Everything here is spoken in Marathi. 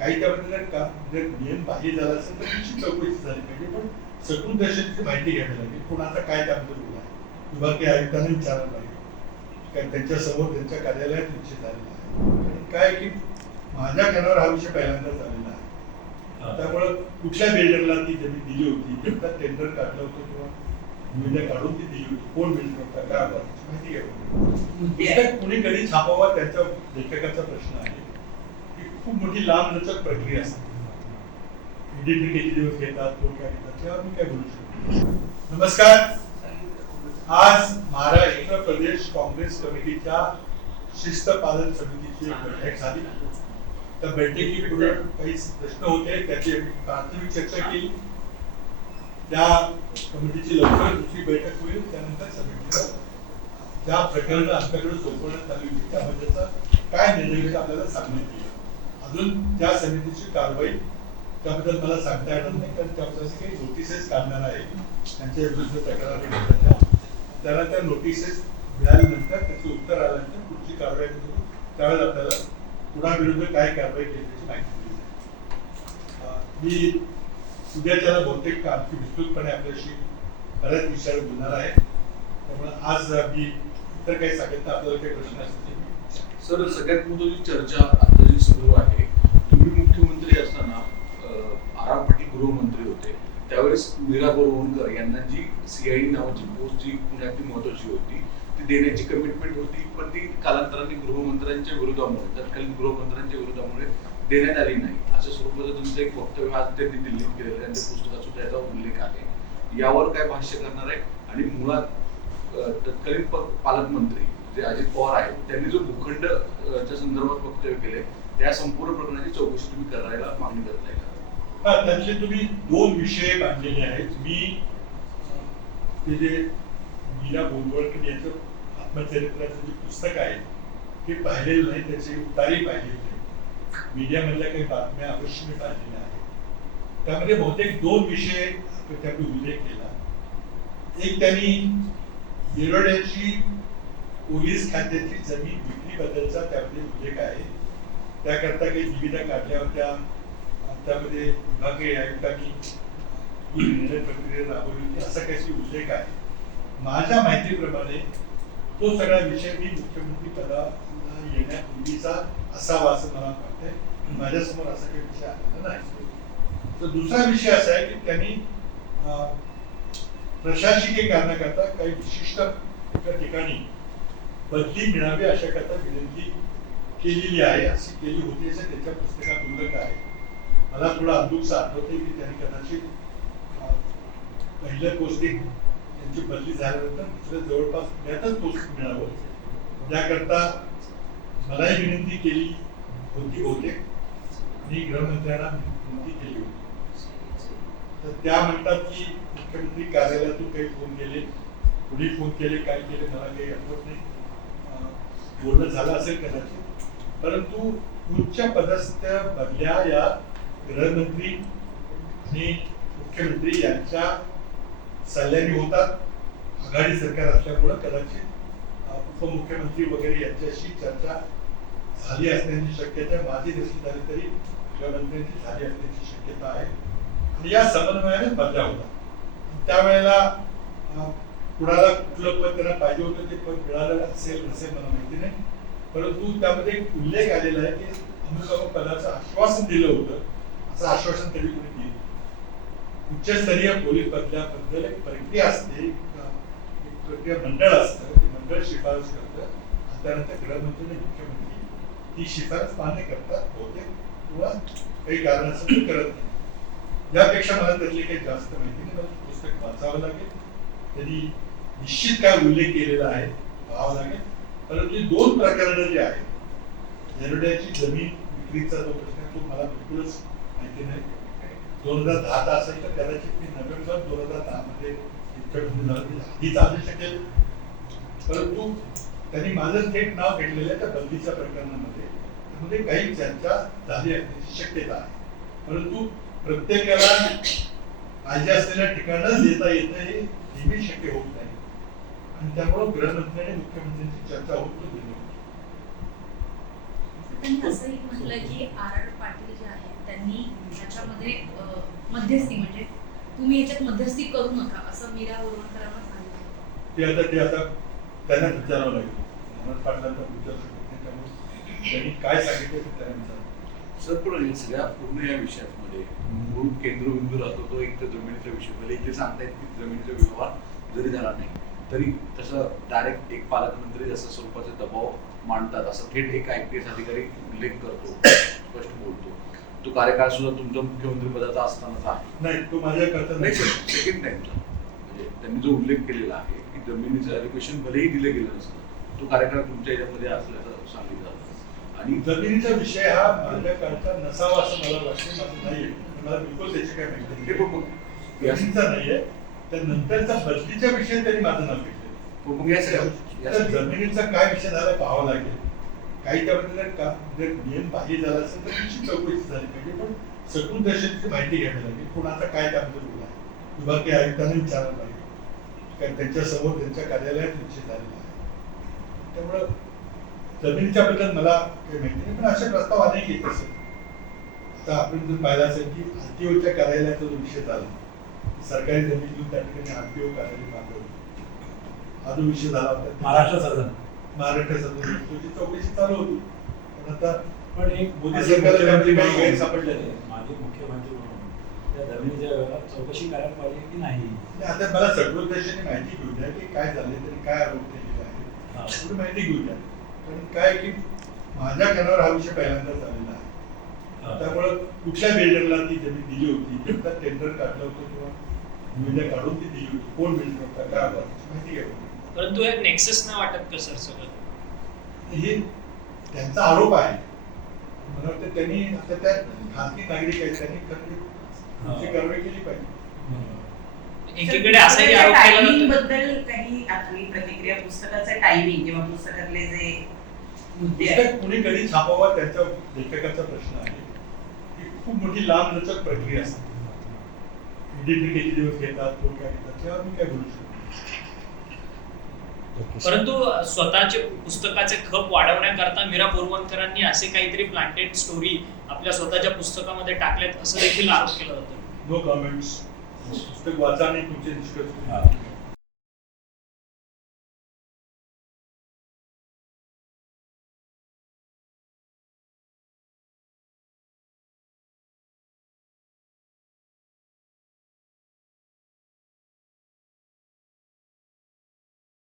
काही जर का जर नियम बाह्य झाला असेल तर निश्चित चौकशी झाली पाहिजे. पण सगळून दशेची माहिती घ्यावी लागेल. कोणाचा काय त्यामध्ये रोल आहे विभागीय आयुक्तांना विचारायला लागेल कारण त्यांच्यासमोर त्यांच्या कार्यालयात निश्चित झालेला आहे. काय की माझ्या कानावर हा विषय पहिल्यांदाच आलेला आहे. त्यामुळं कुठल्या बिल्डरला ती जमीन दिली होती? कोणता टेंडर काढलं होतं किंवा निविदा काढून ती दिली होती. कोण बिल्डर होता? काय माहिती घ्यावी पुस्तक कुणी कधी छापावा त्यांच्या लेखकाचा प्रश्न आहे. खूप मोठी लांब लचक प्रक्रिया असते. म्हणजे एडिटर किती दिवस घेतात तो काय घेतात त्यावर मी काय बोलू शकतो. नमस्कार. आज महाराष्ट्र प्रदेश काँग्रेस कमिटीच्या शिस्त पालन समितीची बैठक झाली. त्या बैठकीपुढे काही प्रश्न होते त्याची प्राथमिक चर्चा केली. त्या कमिटीची लवकर दुसरी बैठक होईल त्यानंतर समितीला ज्या प्रकरण आमच्याकडे सोपवण्यात आली होती त्याबद्दलचा काय निर्णय आपल्याला सांगण्यात येईल. अजून त्या समितीची कारवाई त्याबद्दल मला सांगता येणार नाही कारण त्याबद्दल काही नोटिसेस काढणार आहे. त्यांच्या विरुद्ध तक्रार त्याला त्या नोटिसेस मिळाल्यानंतर त्याचं उत्तर आल्यानंतर पुढची कारवाई करून त्यावेळेस आपल्याला कुणाविरुद्ध काय कारवाई केली त्याची माहिती दिली जाईल. अं, मी उद्याच्याला बहुतेक आणखी विस्तृतपणे आपल्याशी बऱ्याच विषयावर बोलणार आहे. त्यामुळे आज मी इतर काही सांगितलं तर आपल्याला काही प्रश्न असतील सर सगळ्यात महत्वाची चर्चा आता जी सुरू आहे तुम्ही मुख्यमंत्री असताना अं, आराम पाटील गृहमंत्री होते त्यावेळेस मीरा बोरवणकर यांना जी सीआयडी नावाची पोस्ट जी पुण्यातली महत्वाची होती ती देण्याची कमिटमेंट होती पण ती कालांतराने गृहमंत्र्यांच्या विरोधामुळे तत्कालीन गृहमंत्र्यांच्या विरोधामुळे देण्यात आली नाही. अशा स्वरूपाचं तुमचं एक वक्तव्य आज त्यांनी दिल्लीत केलेलं त्यांच्या पुस्तकात सुद्धा याचा उल्लेख आहे. यावर काय भाष्य करणार आहे? आणि मुळात तत्कालीन पालकमंत्री जे अजित पवार आहेत त्यांनी जो भूखंड च्या संदर्भात वक्तव्य केले त्या संपूर्ण प्रकरणाची चौकशी तुम्ही करायला मागणी करताय का? हा त्यातले तुम्ही दोन विषय मांडलेले आहेत मी ते जे मीरा बोलवळकर यांचं आत्मचरित्राचं जे पुस्तक आहे ते पाहिलेलं नाही त्याचे उतारी पाहिलेले नाही मीडियामधल्या काही बातम्या अवश्य मी पाहिलेल्या आहेत त्यामध्ये बहुतेक दोन विषय त्यांनी उल्लेख केला एक त्यांनी येरवड्याची पोलीस खात्याची जमीन विक्रीबद्दलचा त्यामध्ये उल्लेख आहे त्याकरता काही निविदा काढल्या होत्या त्यामध्ये विभागीय आयुक्तांनी निर्णय प्रक्रिया राबवली होती. असा काही उल्लेख आहे. माझ्या माहितीप्रमाणे तो सगळा विषय मी मुख्यमंत्री पदाला येण्यापूर्वीचा असावा असं मला वाटतंय. माझ्यासमोर असा काही विषय आलेला नाही. तर दुसरा विषय असा आहे की त्यांनी अं, प्रशासकीय कारणाकरता काही विशिष्ट एका ठिकाणी बदली मिळावी अशा करता विनंती केलेली आहे अशी केली होती असं त्याच्या पुस्तकात उल्लेख आहे. मला थोडा अंदुकसा आठवते की त्यांनी कदाचित पहिल्या पोस्टिंग त्यांची बदली झाल्यानंतर दुसऱ्या जवळपास त्यातच पोस्ट मिळावं. त्याकरता मलाही विनंती केली होती बहुतेक. आणि गृहमंत्र्यांना विनंती केली होती. तर त्या म्हणतात की मुख्यमंत्री कार्यालयातून काही फोन केले कुणी फोन केले काय केले मला काही आठवत नाही. बोलणं झालं असेल कदाचित. परंतु उच्च पदस्थ बदल्या या गृहमंत्री आणि मुख्यमंत्री यांच्या सल्ल्याने होतात. आघाडी सरकार असल्यामुळं कदाचित उपमुख्यमंत्री वगैरे यांच्याशी चर्चा झाली असण्याची शक्यता आहे. माझी नसली झाली तरी गृहमंत्र्यांची झाली असण्याची शक्यता आहे. आणि या समन्वयाने बदला होता त्यावेळेला कुणाला कुठलं पद त्यांना पाहिजे होतं ते पद मिळालं असेल नसेल मला माहिती नाही. परंतु त्यामध्ये एक उल्लेख आलेला आहे की अमुक अमुक पदाचं आश्वासन दिलं होतं. असं आश्वासन तरी कोणी दिलं उच्चस्तरीय पोलीस बदल्याबद्दल एक प्रक्रिया असते. एक प्रक्रिया मंडळ असतं. ते मंडळ शिफारस करतं. आणि त्यानंतर गृहमंत्री आणि मुख्यमंत्री ती शिफारस मान्य करतात बहुतेक किंवा काही कारणासाठी करत नाही. यापेक्षा मला त्यातली काही जास्त माहिती नाही. मला पुस्तक वाचावं लागेल. त्यांनी निश्चित काय उल्लेख केलेला आहे पाहावं लागेल. परंतु दोन प्रकरणं जे आहेत येरवड्याची जमीन विक्रीचा जो प्रश्न आहे तो मला बिलकुलच माहिती नाही. दोन हजार दहा दहाचा असेल तर कदाचित मी नव्हेंबर दोन हजार दहा मध्ये ही चालू शकेल. परंतु त्यांनी माझं थेट नाव घेतलेलं आहे त्या बंदीच्या प्रकरणामध्ये. त्यामध्ये काही चर्चा झाली असण्याची शक्यता आहे. परंतु प्रत्येकाला पाहिजे असलेल्या ठिकाणच देता येतं हे नेहमी शक्य होत नाही. आणि त्यामुळं गृहमंत्री आणि मुख्यमंत्र्यांची चर्चा होत तो असंही म्हटलं की आर आर पाटील आहेत मध्यस्थी म्हणजे तुम्ही याच्यात मध्यस्थी करू नका असं मीरा बोरवणकरांना सांगितलं. ते आता ते आता त्यांना विचारावं लागेल. मनोज पाटलांचा विचार शकत नाही त्यामुळे त्यांनी काय सांगितलं ते त्यांना विचारावं सर पण या सगळ्या पूर्ण या विषयामध्ये मूळ केंद्रबिंदू राहतो तो एक तर जमिनीचा विषय. भले इथे सांगतायत की जमिनीचा व्यवहार जरी झाला नाही तरी तसं डायरेक्ट एक पालकमंत्री जसं स्वरूपाचे दबाव मांडतात असं थेट एक आय पी एस अधिकारी उल्लेख करतो स्पष्ट बोलतो. तो कार्यकाळ सुद्धा तुमचा मुख्यमंत्री पदाचा असतानाच आहे. नाही तो माझ्या करता नाही सेकंड टाइमचा म्हणजे त्यांनी जो उल्लेख केलेला आहे की जमिनीचं ॲलोकेशन भलेही दिलं गेलं नसतं तो कार्यकाळ तुमच्या याच्यामध्ये असल्याचं सांगितलं जातं. आणि जमिनीचा विषय हा माझ्या काळचा नसावा असं मला वाटते माझं नाहीये. मला बिलकुल त्याची काय माहिती नाही. या- जमिनीचा नाहीये त्या नंतरचा बदलीच्या विषयी त्यांनी माझं नाव घेतलं. मग या सगळ्या- जमिनीचा काय विषय झाला पाहावं लागेल. काही त्यामध्ये का? जर नियम बाह्य झाला असेल तर तिची चौकशी झाली पाहिजे? पण सगळी दशेची माहिती घ्यावी लागेल. कोणाचा काय त्याबद्दल रोल आहे विभागीय आयुक्तांना विचारायला पाहिजे कारण त्यांच्यासमोर त्यांच्या कार्यालयात विषय झालेला आहे. त्यामुळं जमिनीच्या बद्दल मला काही माहिती नाही पण असे प्रस्ताव अनेक येत असेल. आता आपण जर पाहिलं असेल की आरटीओच्या कार्यालयाचा जो विषय झाला सरकारी जमीन घेऊन त्या ठिकाणी आरटीओ कार्यालय मागवलं हा जो विषय झाला होता महाराष्ट्र सदन. महाराष्ट्र चौकशी चालू होती. पण आता पण एक मोदी असं मुख्यमंत्री काही म्हणून-. माजी मुख्यमंत्री त्या चौकशी करायला पाहिजे की नाही? आता मला माहिती घेऊ द्या की काय झाले तरी काय आरोप केलेले. आहे थोडी माहिती घेऊ द्या. कारण काय की माझ्या कानावर हा विषय पहिल्यांदाच आलेला आहे. त्यामुळं कुठल्या बिल्डरला ती जमीन दिली होती? त्यांचा टेंडर काढलं होतं किंवा निविदा काढून ती दिली होती. कोण बिल्डर होता? काय माहिती घ्यावी परंतु हे नेक्सस नाही वाटत का सर सगळं हे त्यांचा आरोप आहे मला वाटतं त्यांनी आता त्या खासगी नागरिक आहेत त्यांनी खरं तुमची कारवाई केली पाहिजे एकीकडे असाही आरोप केला टायमिंग जातो बद्दल काही आपली प्रतिक्रिया पुस्तकाचं टायमिंग किंवा पुस्तकातले जे मुद्दे आहेत पुस्तक कुणी कधी छापावा त्यांचा लेखकाचा प्रश्न आहे ही खूप मोठी लांब लचक प्रक्रिया असते एडिटर किती दिवस घेतात कोण काय घेतात त्यावर मी काय बोलू शकतो परंतु स्वतःचे पुस्तकाचे खप वाढवण्याकरता मीरा बोरवणकरांनी असे काहीतरी प्लांटेड स्टोरी आपल्या स्वतःच्या पुस्तकामध्ये टाकल्यात असं देखील आरोप केला जातो नो कमेंट्स पुस्तक वाचा आणि तुमचे निष्कर्ष हा.